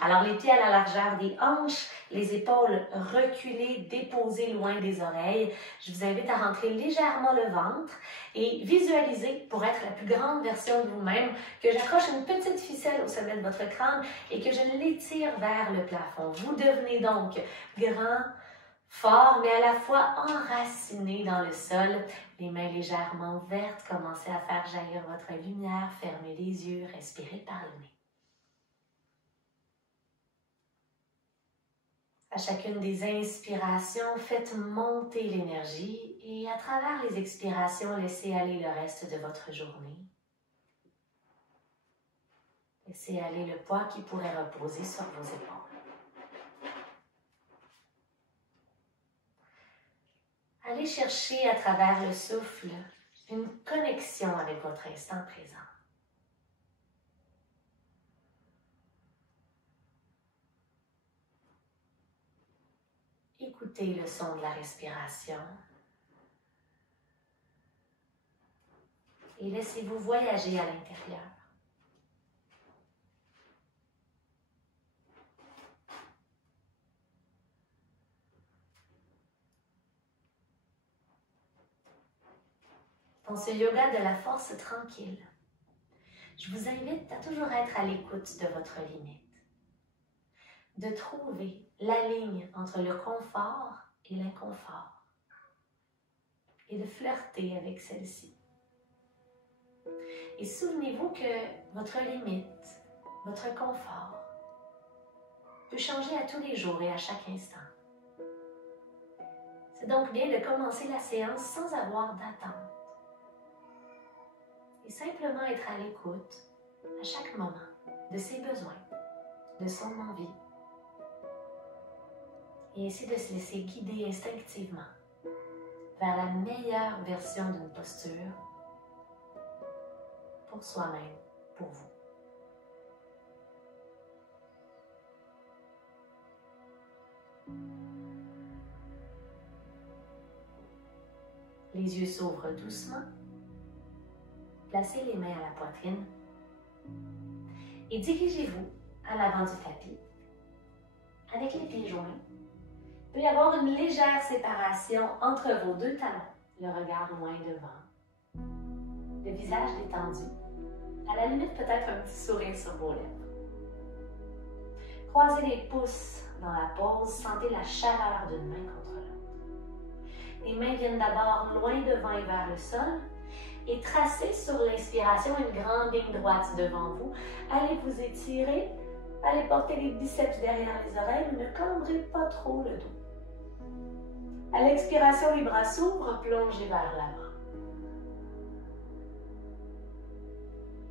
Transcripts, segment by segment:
Alors, les pieds à la largeur des hanches, les épaules reculées, déposées loin des oreilles. Je vous invite à rentrer légèrement le ventre et visualiser, pour être la plus grande version de vous-même, que j'accroche une petite ficelle au sommet de votre crâne et que je l'étire vers le plafond. Vous devenez donc grand, fort, mais à la fois enraciné dans le sol. Les mains légèrement ouvertes, commencez à faire jaillir votre lumière, fermez les yeux, respirez par le nez. À chacune des inspirations, faites monter l'énergie et à travers les expirations, laissez aller le reste de votre journée. Laissez aller le poids qui pourrait reposer sur vos épaules. Allez chercher à travers le souffle une connexion avec votre instant présent. Écoutez le son de la respiration et laissez-vous voyager à l'intérieur. Dans ce yoga de la force tranquille, je vous invite à toujours être à l'écoute de votre limite, de trouver la ligne entre le confort et l'inconfort et de flirter avec celle-ci. Et souvenez-vous que votre limite, votre confort, peut changer à tous les jours et à chaque instant. C'est donc bien de commencer la séance sans avoir d'attente et simplement être à l'écoute à chaque moment de ses besoins, de son envie et essayer de se laisser guider instinctivement vers la meilleure version d'une posture pour soi-même, pour vous. Les yeux s'ouvrent doucement. Placez les mains à la poitrine et dirigez-vous à l'avant du tapis. Avec les pieds joints, il peut y avoir une légère séparation entre vos deux talons, le regard loin devant, le visage détendu, à la limite peut-être un petit sourire sur vos lèvres. Croisez les pouces dans la pose, sentez la chaleur d'une main contre l'autre. Les mains viennent d'abord loin devant et vers le sol, et tracez sur l'inspiration une grande ligne droite devant vous. Allez vous étirer, allez porter les biceps derrière les oreilles, ne cambrez pas trop le dos. À l'expiration, les bras s'ouvrent, plongez vers l'avant.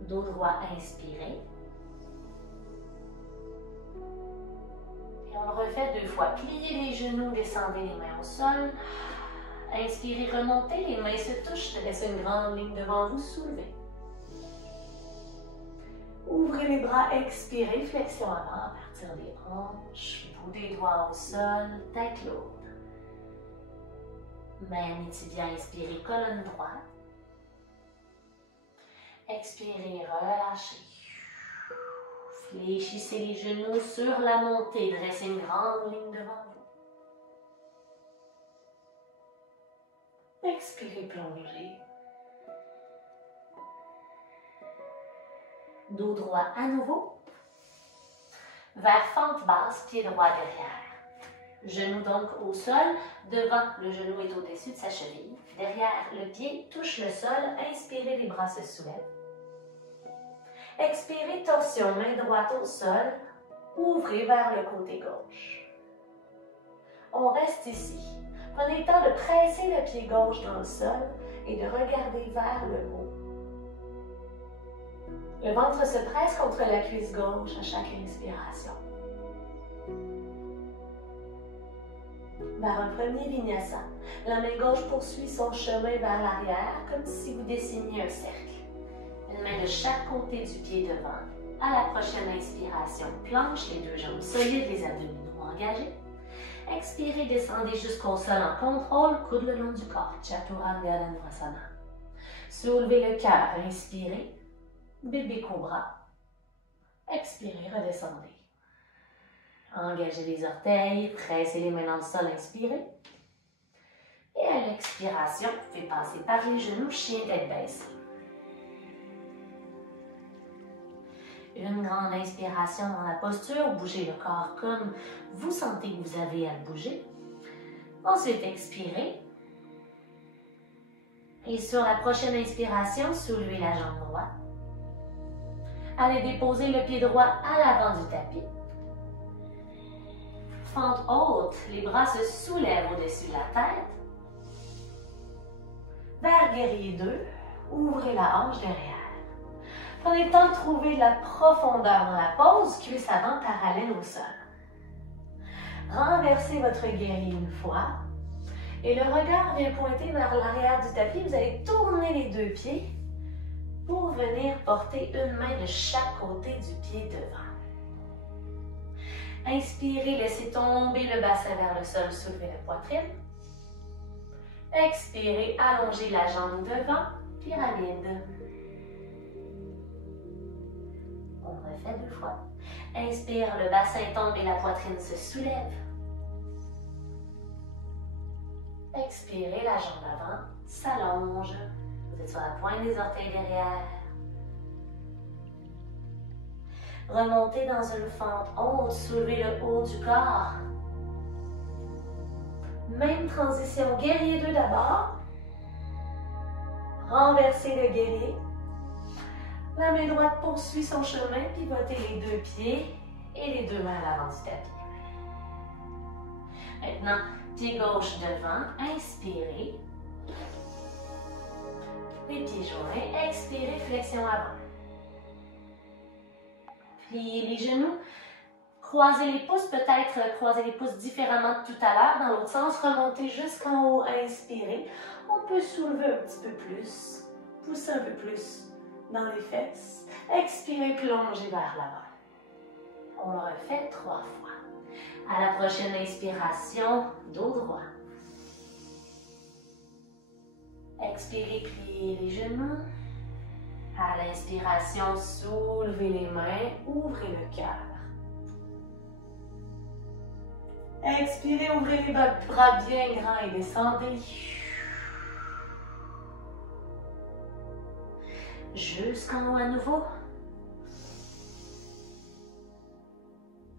Dos droit, inspirez. Et on le refait 2 fois. Pliez les genoux, descendez les mains au sol. Inspirez, remontez, les mains se touchent, laissez une grande ligne devant vous, soulevez. Ouvrez les bras, expirez, flexion avant, à partir des hanches, bout des doigts au sol, tête lourde. Main mi-tibia, inspirez, colonne droite. Expirez, relâchez. Fléchissez les genoux sur la montée, dressez une grande ligne devant vous. Expirez, plongez. Dos droit à nouveau. Vers fente basse, pied droit derrière. Genou donc au sol. Devant, le genou est au-dessus de sa cheville. Derrière, le pied touche le sol. Inspirez, les bras se soulèvent. Expirez, torsion, main droite au sol. Ouvrez vers le côté gauche. On reste ici. Prenez le temps de presser le pied gauche dans le sol et de regarder vers le haut. Le ventre se presse contre la cuisse gauche à chaque inspiration. Vers un premier vinyasa, la main gauche poursuit son chemin vers l'arrière comme si vous dessiniez un cercle. Une main de chaque côté du pied devant. À la prochaine inspiration, planche, les 2 jambes solides, les abdominaux engagés. Expirez, descendez jusqu'au sol en contrôle, coude le long du corps, Chaturanga Dhanurasana. Soulevez le cœur, inspirez, bébé cobra. Expirez, redescendez. Engagez les orteils, pressez les mains dans le sol, inspirez. Et à l'expiration, vous pouvez passer par les genoux, chien tête baissée. Une grande inspiration dans la posture, bougez le corps comme vous sentez que vous avez à le bouger. Ensuite, expirez. Et sur la prochaine inspiration, soulevez la jambe droite. Allez déposer le pied droit à l'avant du tapis. Fente haute, les bras se soulèvent au-dessus de la tête. Vers guerrier 2, ouvrez la hanche derrière. Prenez le temps de trouver de la profondeur dans la pose, cuisse avant parallèle au sol. Renversez votre guerrier une fois et le regard vient pointer vers l'arrière du tapis. Vous allez tourner les deux pieds pour venir porter une main de chaque côté du pied devant. Inspirez, laissez tomber le bassin vers le sol, soulevez la poitrine. Expirez, allongez la jambe devant, pyramide. On refait 2 fois. Inspire, le bassin tombe et la poitrine se soulève. Expirez, la jambe avant s'allonge. Vous êtes sur la pointe des orteils derrière. Remontez dans une fente haute, soulevez le haut du corps. Même transition, guerrier 2 d'abord. Renversez le guerrier. La main droite poursuit son chemin, pivotez les deux pieds et les deux mains à l'avant du tapis. Maintenant, pied gauche devant, inspirez. Les pieds joints, expirez, flexion avant. Pliez les genoux, croisez les pouces, peut-être croisez les pouces différemment de tout à l'heure, dans l'autre sens, remontez jusqu'en haut, inspirez. On peut soulever un petit peu plus, pousser un peu plus dans les fesses. Expirez, plongez vers l'avant. On le refait 3 fois. À la prochaine inspiration, dos droit. Expirez, pliez les genoux. À l'inspiration, soulevez les mains, ouvrez le cœur. Expirez, ouvrez les bras bien grands et descendez. Jusqu'en haut à nouveau.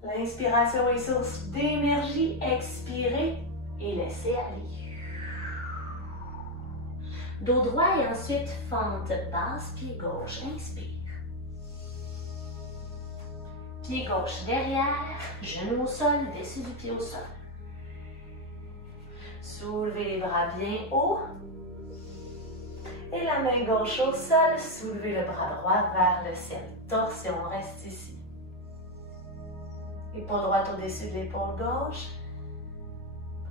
L'inspiration est source d'énergie. Expirez et laissez aller. Dos droit et ensuite fente basse, pied gauche, inspire. Pied gauche derrière, genou au sol, dessus du pied au sol. Soulevez les bras bien haut. Et la main gauche au sol, soulevez le bras droit vers le ciel. Torsion, on reste ici. Épaule droite au-dessus de l'épaule gauche.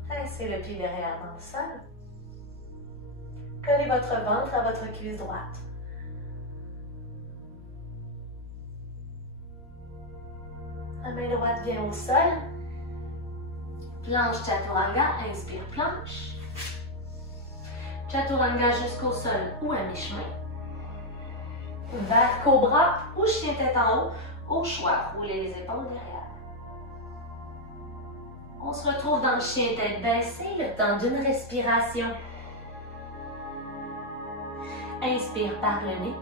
Pressez le pied derrière dans le sol. Collez votre ventre à votre cuisse droite. La main droite vient au sol. Planche chaturanga, inspire planche. Chaturanga jusqu'au sol ou à mi-chemin. Vers cobra ou chien tête en haut. Au choix, roulez les épaules derrière. On se retrouve dans le chien tête baissée, le temps d'une respiration. Inspire par le nez.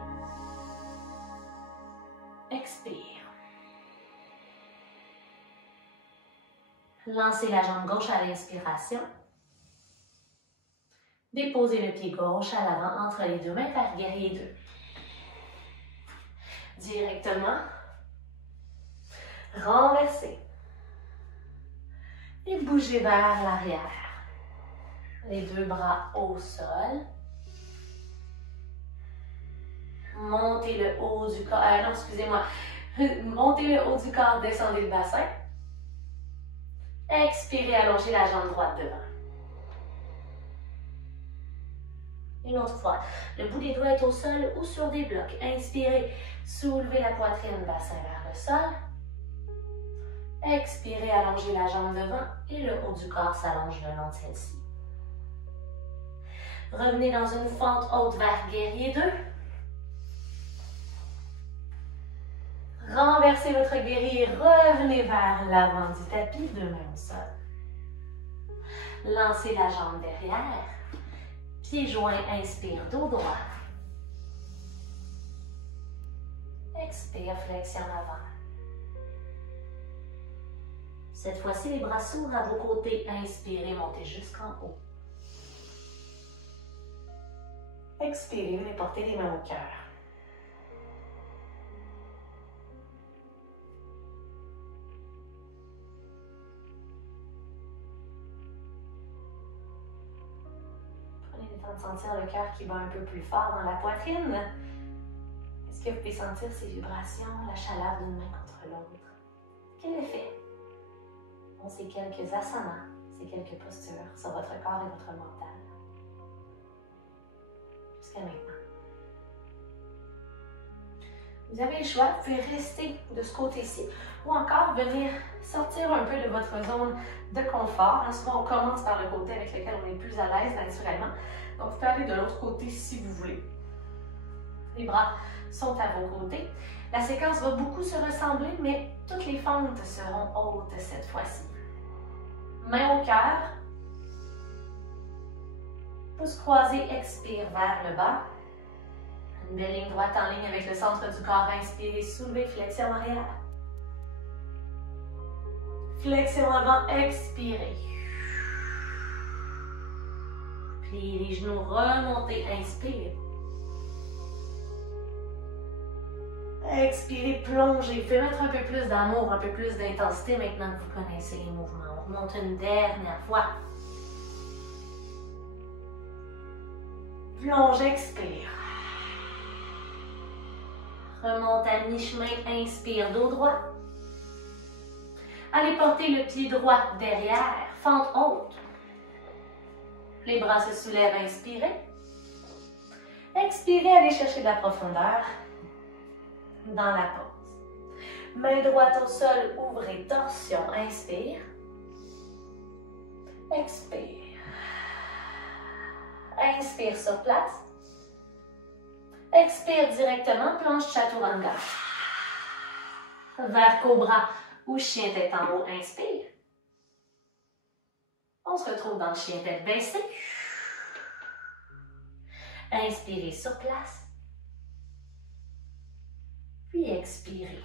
Expire. Lancez la jambe gauche à l'inspiration. Déposez le pied gauche à l'avant entre les deux mains vers guerrier 2. Directement. Renversez. Et bougez vers l'arrière. Les deux bras au sol. Montez le haut du corps. Non, excusez-moi. Montez le haut du corps, descendez le bassin. Expirez, allongez la jambe droite devant. Une autre fois. Le bout des doigts est au sol ou sur des blocs. Inspirez, soulevez la poitrine, bassin vers le sol. Expirez, allongez la jambe devant et le haut du corps s'allonge le long de celle-ci. Revenez dans une fente haute vers guerrier 2. Renversez Renversez votre guerrier, revenez vers l'avant du tapis, deux mains au sol. Lancez la jambe derrière. Pieds joints, inspire, dos droit. Expire, flexion avant. Cette fois-ci, les bras s'ouvrent à vos côtés. Inspirez, montez jusqu'en haut. Expirez, venez porter les mains au cœur. Prenez le temps de sentir le cœur qui bat un peu plus fort dans la poitrine. Est-ce que vous pouvez sentir ces vibrations, la chaleur d'une main contre l'autre? Quel effet? Bon, c'est quelques asanas, c'est quelques postures sur votre corps et votre mental. Jusqu'à maintenant. Vous avez le choix, vous pouvez rester de ce côté-ci ou encore venir sortir un peu de votre zone de confort. Souvent, on commence par le côté avec lequel on est plus à l'aise naturellement. Donc, vous pouvez aller de l'autre côté si vous voulez. Les bras sont à vos côtés. La séquence va beaucoup se ressembler, mais toutes les fentes seront hautes cette fois-ci. Main au cœur. Pouce croisé, expire vers le bas. Une belle ligne droite en ligne avec le centre du corps. Inspirez, soulevez, flexion arrière. Flexion avant, expirez. Pliez les genoux, remontez, inspire. Expirez, plongez. Vous pouvez mettre un peu plus d'amour, un peu plus d'intensité maintenant que vous connaissez les mouvements. On remonte une dernière fois. Plonge, expire. Remonte à mi-chemin, inspire, dos droit. Allez porter le pied droit derrière, fente haute. Les bras se soulèvent, inspirez. Expirez, allez chercher de la profondeur dans la pause. Main droite au sol, ouvrez, torsion, inspire. Expire. Inspire sur place. Expire directement, planche chaturanga. Vers cobra ou chien tête en haut, inspire. On se retrouve dans le chien tête baissée. Inspirez sur place. Puis expirez.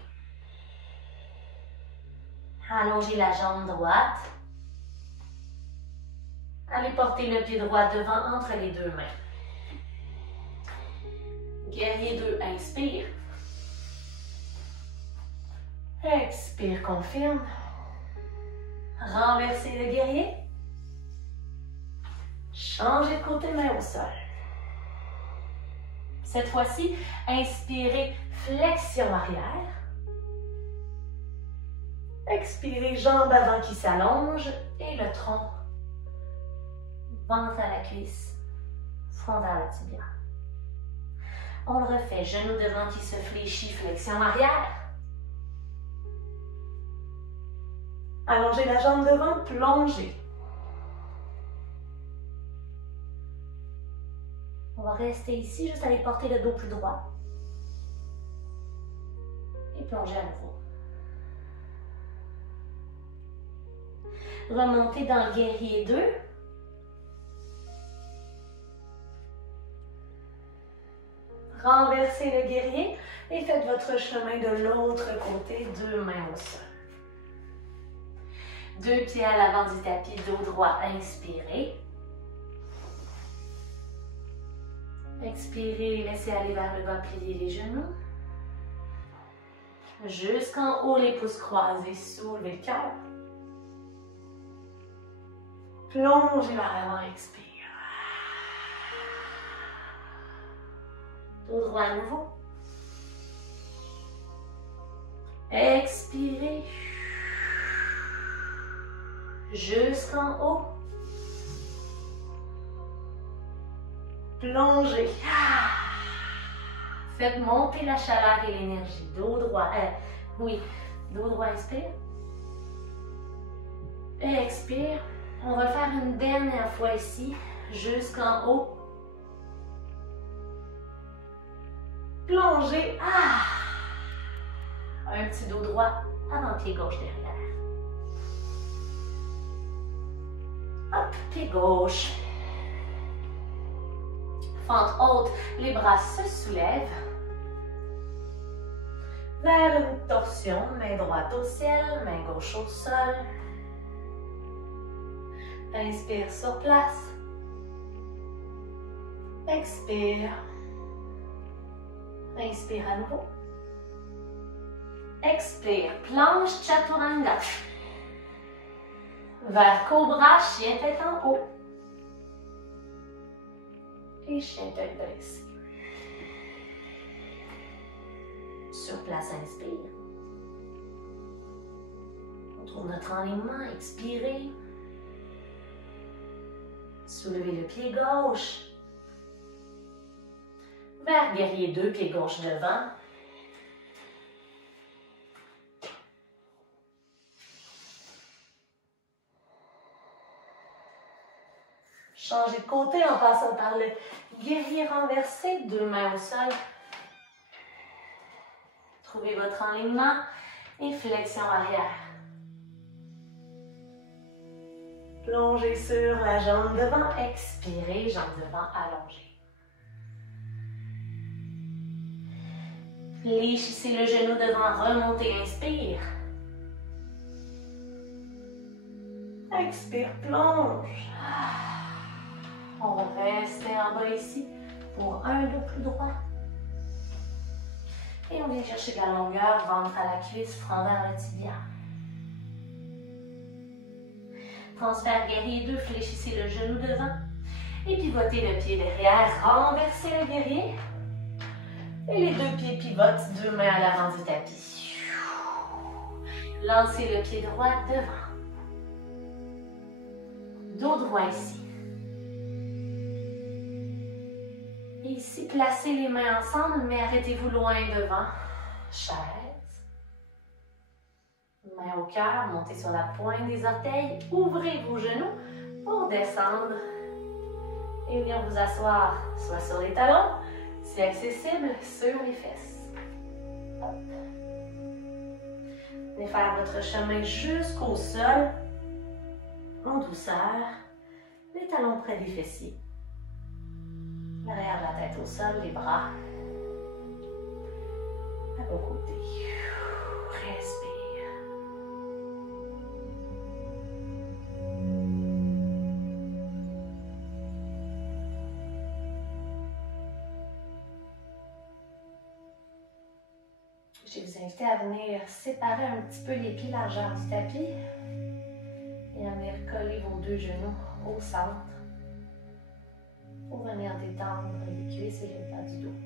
Allongez la jambe droite. Allez porter le pied droit devant entre les deux mains. Guerrier 2, inspire. Expire, confirme. Renversez le guerrier. Changez de côté, main au sol. Cette fois-ci, inspirez, flexion arrière. Expirez, jambe avant qui s'allonge et le tronc. Ventre à la cuisse, front vers la tibia. On le refait, genou devant qui se fléchit, flexion arrière. Allongez la jambe devant, plongez. On va rester ici, juste aller porter le dos plus droit. Et plonger à nouveau. Remontez dans le guerrier 2. Renversez le guerrier et faites votre chemin de l'autre côté, deux mains au sol. Deux pieds à l'avant du tapis, dos droit, inspirez. Expirez, laissez aller vers le bas, pliez les genoux. Jusqu'en haut, les pouces croisés, soulevez le cœur. Plongez vers l'avant, expire. Dos droit à nouveau. Expirez. Jusqu'en haut. Plongez. Faites monter la chaleur et l'énergie. Dos droit. Oui. Dos droit, inspire. Et expire. On va faire une dernière fois ici. Jusqu'en haut. Plongez. Un petit dos droit avant pied gauche derrière. Hop, pied gauche. Fente haute, les bras se soulèvent. Vers une torsion, main droite au ciel, main gauche au sol. Inspire sur place. Expire. Inspire à nouveau. Expire, planche chaturanga. Vers cobra, chien tête en haut. Et chien tête baissée. Sur place, inspire. On trouve notre alignement, expirez. Soulevez le pied gauche. Vers guerrier 2, pied gauche devant. Changez de côté en passant par le guerrier renversé, 2 mains au sol. Trouvez votre alignement et flexion arrière. Plongez sur la jambe devant, expirez, jambe devant allongée. Fléchissez le genou devant, remontez, inspire. Expire, plonge. On va rester en bas ici pour un dos plus droit. Et on vient chercher de la longueur, ventre à la cuisse, front vers le tibia. Transfert guerrier 2, fléchissez le genou devant. Et pivotez le pied derrière, renversez le guerrier. Et les 2 pieds pivotent, 2 mains à l'avant du tapis. Lancez le pied droit devant. Dos droit ici. Et ici, placez les mains ensemble, mais arrêtez-vous loin devant. Chaise. Main au cœur, montez sur la pointe des orteils. Ouvrez vos genoux pour descendre. Et venir vous asseoir soit sur les talons, si accessible, sur les fesses. Hop. Venez faire votre chemin jusqu'au sol, en douceur, les talons près des fessiers. L'arrière de la tête au sol, les bras à vos côtés. Respire. Je vais vous inviter à venir séparer un petit peu les pieds largeur du tapis et à venir coller vos 2 genoux au centre pour venir détendre les cuisses et le bas du dos.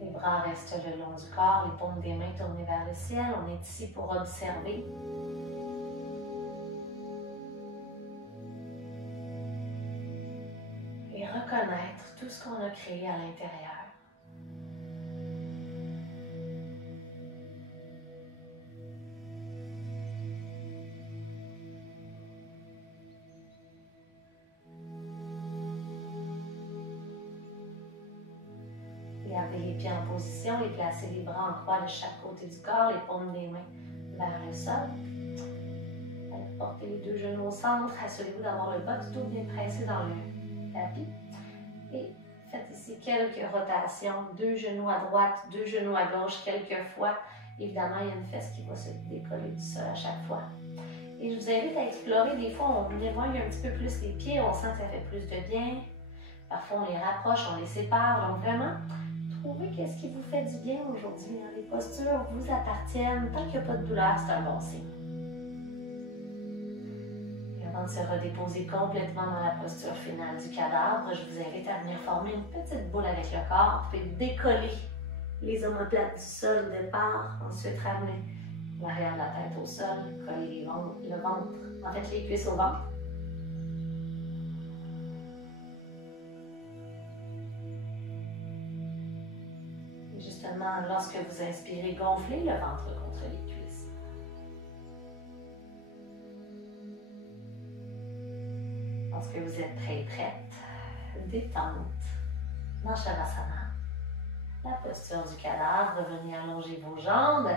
Les bras restent le long du corps, les paumes des mains tournées vers le ciel. On est ici pour observer. Et reconnaître tout ce qu'on a créé à l'intérieur. Gardez les pieds en position et placez les bras en croix de chaque côté du corps, les paumes des mains vers le sol. Portez les 2 genoux au centre, assurez-vous d'avoir le bas du dos bien pressé dans le tapis. Et faites ici quelques rotations, 2 genoux à droite, 2 genoux à gauche, quelques fois. Évidemment, il y a une fesse qui va se décoller du sol à chaque fois. Et je vous invite à explorer, des fois on éloigne un petit peu plus les pieds, on sent que ça fait plus de bien. Parfois on les rapproche, on les sépare, donc vraiment, trouvez qu'est-ce qui vous fait du bien aujourd'hui. Les postures vous appartiennent. Tant qu'il n'y a pas de douleur, c'est un bon signe. Et avant de se redéposer complètement dans la posture finale du cadavre, je vous invite à venir former une petite boule avec le corps. Vous pouvez décoller les omoplates du sol au départ. Ensuite, ramener l'arrière de la tête au sol, coller le ventre, en fait les cuisses au ventre. Justement, lorsque vous inspirez, gonflez le ventre contre les cuisses. Lorsque vous êtes prêt et prête, détente dans Shavasana. La posture du cadavre, venez allonger vos jambes.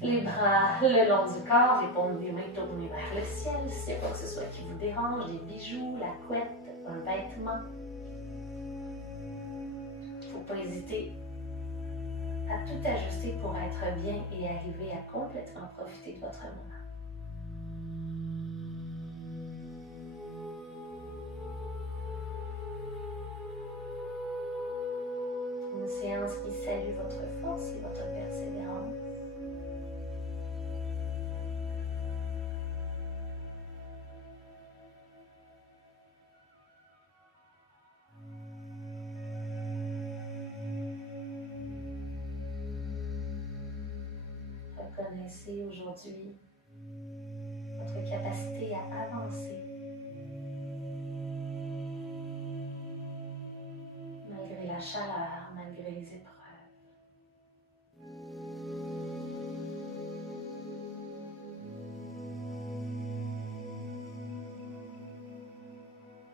Les bras le long du corps, les paumes des mains tournées vers le ciel. S'il y a quoi que ce soit qui vous dérange, des bijoux, la couette, un vêtement. Il ne faut pas hésiter à tout ajuster pour être bien et arriver à complètement profiter de votre moment. Une séance qui salue votre force et votre persévérance. Reconnaissez aujourd'hui votre capacité à avancer malgré la chaleur, malgré les épreuves.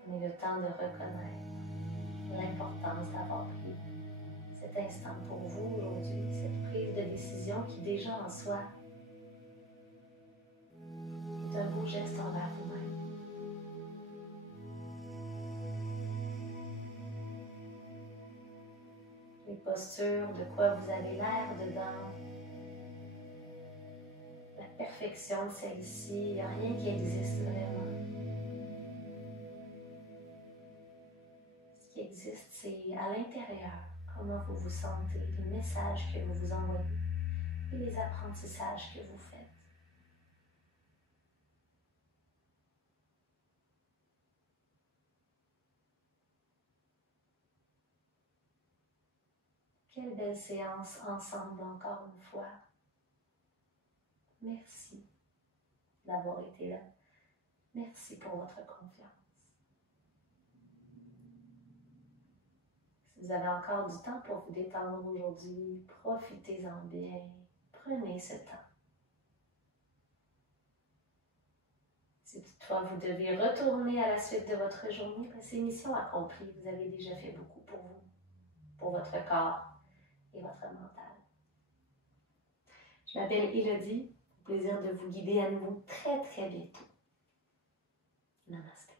Prenez le temps de reconnaître l'importance d'avoir pris cet instant pour vous aujourd'hui, cette prise de décision qui déjà en soi est un beau geste envers vous-même. Les postures, de quoi vous avez l'air dedans, la perfection de celle-ci, il n'y a rien qui existe vraiment. Ce qui existe, c'est à l'intérieur, comment vous vous sentez, les messages que vous vous envoyez et les apprentissages que vous faites. Quelle belle séance ensemble encore une fois. Merci d'avoir été là. Merci pour votre confiance. Si vous avez encore du temps pour vous détendre aujourd'hui, profitez-en bien. Prenez ce temps. Si toutefois vous devez retourner à la suite de votre journée, c'est mission accomplie. Vous avez déjà fait beaucoup pour vous, pour votre corps et votre mental. Je m'appelle Élodie. Au plaisir de vous guider à nouveau très bientôt. Namaste.